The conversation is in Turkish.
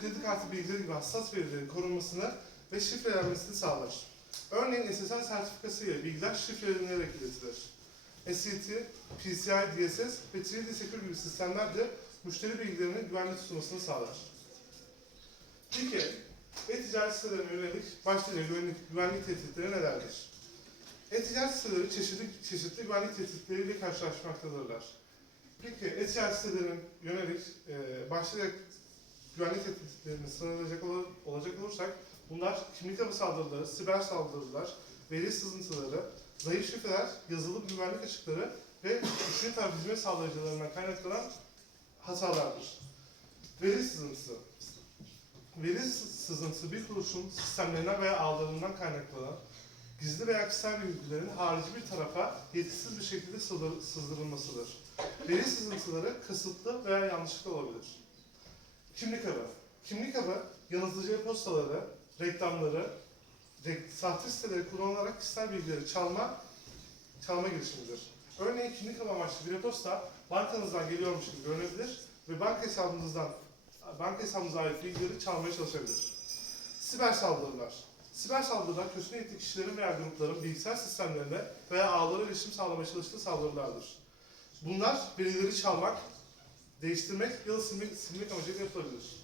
kredi kartı bilgileri gibi hassas verilerin korunmasını ve şifrelenmesini sağlar. Örneğin SSL sertifikası ile bilgiler şifrelenerek iletilir. SCT, PCI DSS ve 3D Secure gibi sistemler de müşteri bilgilerinin güvenli tutulmasını sağlar. Peki, e-ticaret sitelerine yönelik başlıca güvenlik, güvenlik tehditleri nelerdir? E-ticaret siteleri çeşitli, çeşitli güvenlik tehditleriyle karşılaşmaktadırlar. Peki, e-ticaret sitelerinin yönelik e, başlıca güvenlik tehditlerini sıralayacak ol- olacak olursak, bunlar kimlik avı saldırıları, siber saldırılar, veri sızıntıları, zayıf şifreler, yazılı güvenlik açıkları ve üçüncü taraf hizmet sağlayıcılarından kaynaklanan hatalardır. Veri sızıntısı. Veri sızıntısı bir kuruluşun sistemlerinden veya ağlarından kaynaklanan gizli veya kişisel bilgilerin harici bir tarafa yetkisiz bir şekilde sızdır- sızdırılmasıdır. Veri sızıntıları kasıtlı veya yanlışlıkla olabilir. Kimlik avı. Kimlik avı, yanıltıcı e-postaları, reklamları, re- sahte siteleri kullanarak kişisel bilgileri çalma, çalma girişimidir. Örneğin kimlik avı amaçlı bir e-posta bankanızdan geliyormuş gibi görünebilir ve banka hesabınızdan banka hesabınıza ait bilgileri çalmaya çalışabilir. Siber saldırılar. Siber saldırılar kötü niyetli kişilerin veya grupların bilgisayar sistemlerine veya ağlara erişim sağlamaya çalıştığı saldırılardır. Bunlar verileri çalmak, değiştirmek ya a um jeito em yapılabilir.